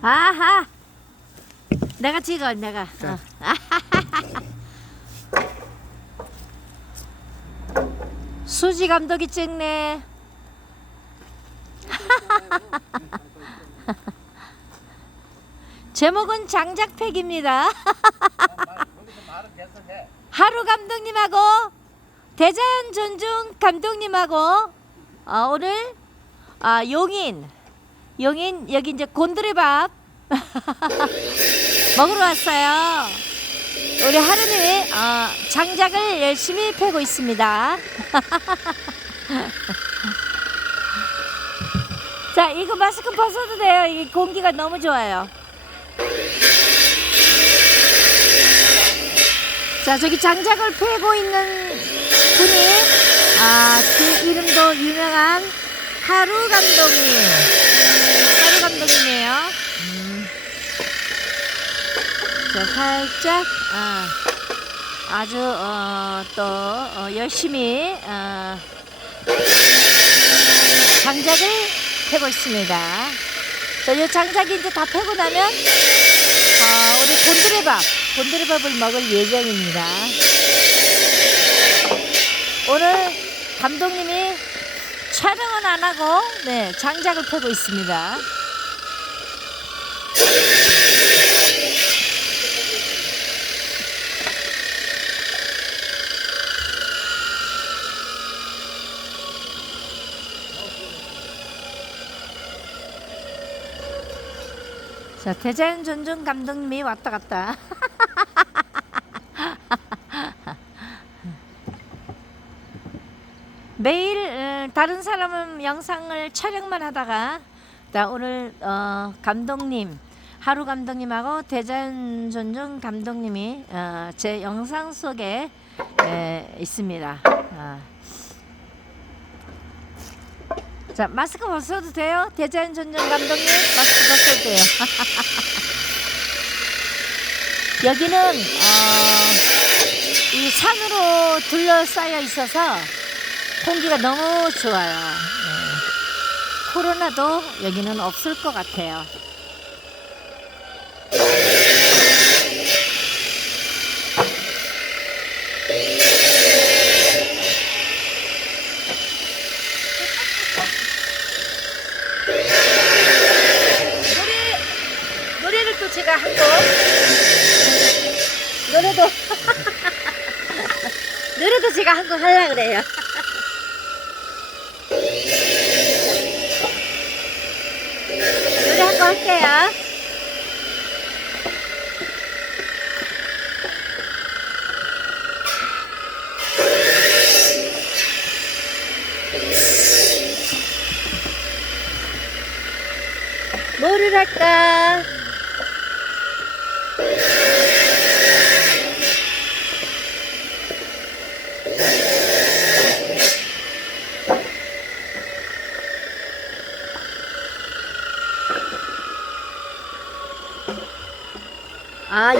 아하. 내가 찍어, 내가. 수지 감독이 찍네. 제목은 장작팩입니다. 하루 감독님하고 대자연 존중 감독님하고 오늘 용인 여기 이제 곤드레밥 먹으러 왔어요. 우리 하루님이 장작을 열심히 패고 있습니다. 자, 이거 마스크 벗어도 돼요. 이 공기가 너무 좋아요. 자, 저기 장작을 패고 있는 분이 그 이름도 유명한 하루 감독님이에요. 자, 살짝 아주 또 열심히 장작을 패고 있습니다. 자, 이 장작이 이제 다 패고 나면 우리 곤드레밥을 먹을 예정입니다. 오늘 감독님이 촬영은 안 하고 장작을 패고 있습니다. 자, 대자연 존중 감독님이 왔다 갔다. 매일 다른 사람은 영상을 촬영만 하다가 오늘 감독님 하루 감독님하고 대자연 존중 감독님이 제 영상 속에 있습니다. 자, 마스크 벗어도 돼요? 대자연 존중 감독님 마스크 벗어도 돼요. 여기는 이 산으로 둘러싸여 있어서 공기가 너무 좋아요. 코로나도 여기는 없을 것 같아요. 노래를 또 제가 한 곡 노래도 제가 한 곡 하려고 그래요. 노래 한 곡 할게요. 뭐를 할까?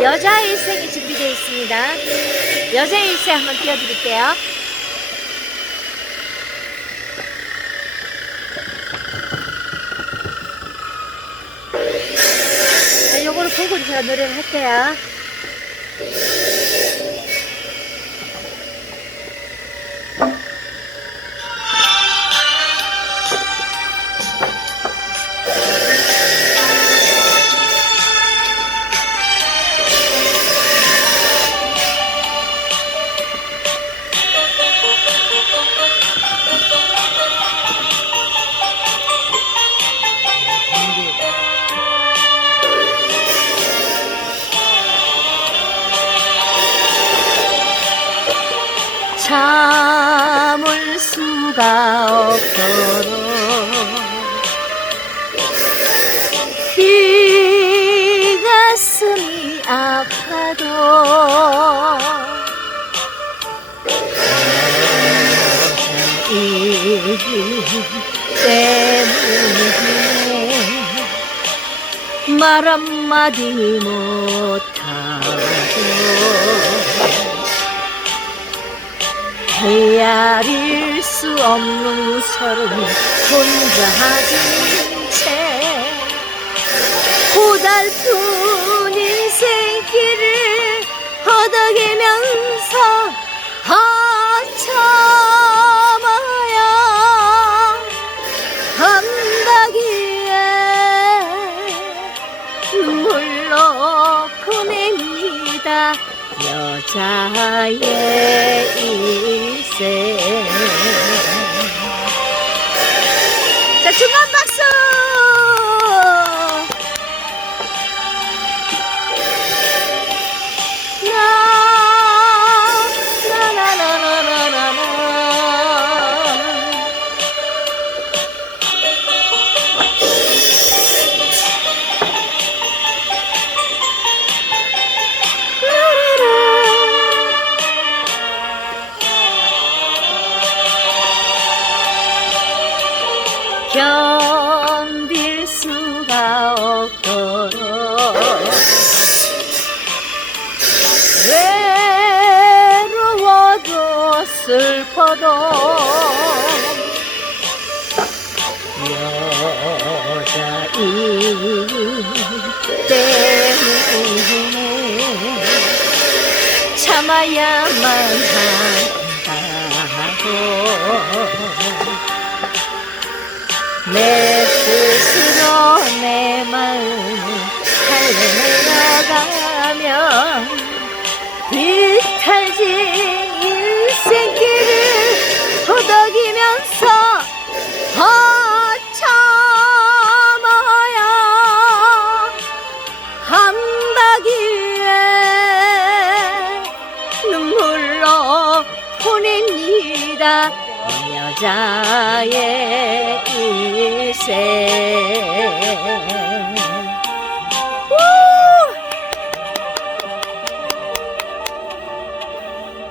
여자 일생이 준비되어 있습니다. 여자 일생 한번 띄워드릴게요. 자, 요거를 보고 제가 노래를 할게요. 참을 수가 없도록 이 가슴이 아파도 이 때문에 말 한마디 못하고 헤아릴 수 없는 서름 혼자 가진 채 짧은 인생길을 허덕이면서 참아야 한다기에 눈물로 보냅니다. 여자의 인생. 자, 중간 박수. 견딜 수가 없도록 외로워도 슬퍼도 여자인 때문에 참아야만 한다고 내 스스로 내 마음 살려내려가면 비탈진 인생길을 허덕이면서 참아야 한다기에 눈물로 보냅니다. 여자의 인생.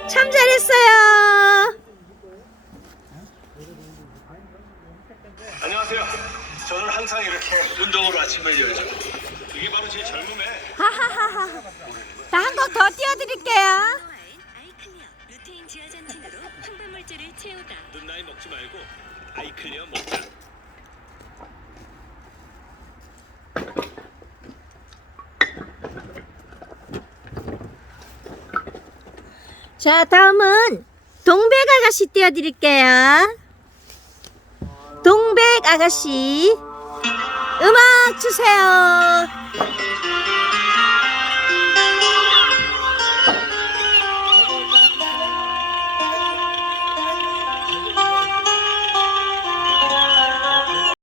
참 잘했어요. 안녕하세요. 저는 항상 이렇게 운동으로 아침을 열죠. 이게 바로 제 젊음의 하하하하. 자, 한 곡 더 띄워드릴게요. 아이클리어 루테인 지하잔틴으로 황발물질을 채우다. 눈 나이 먹지 말고 아이클리어 먹자. 자, 다음은 동백 아가씨 띄워드릴게요. 동백 아가씨 음악 주세요.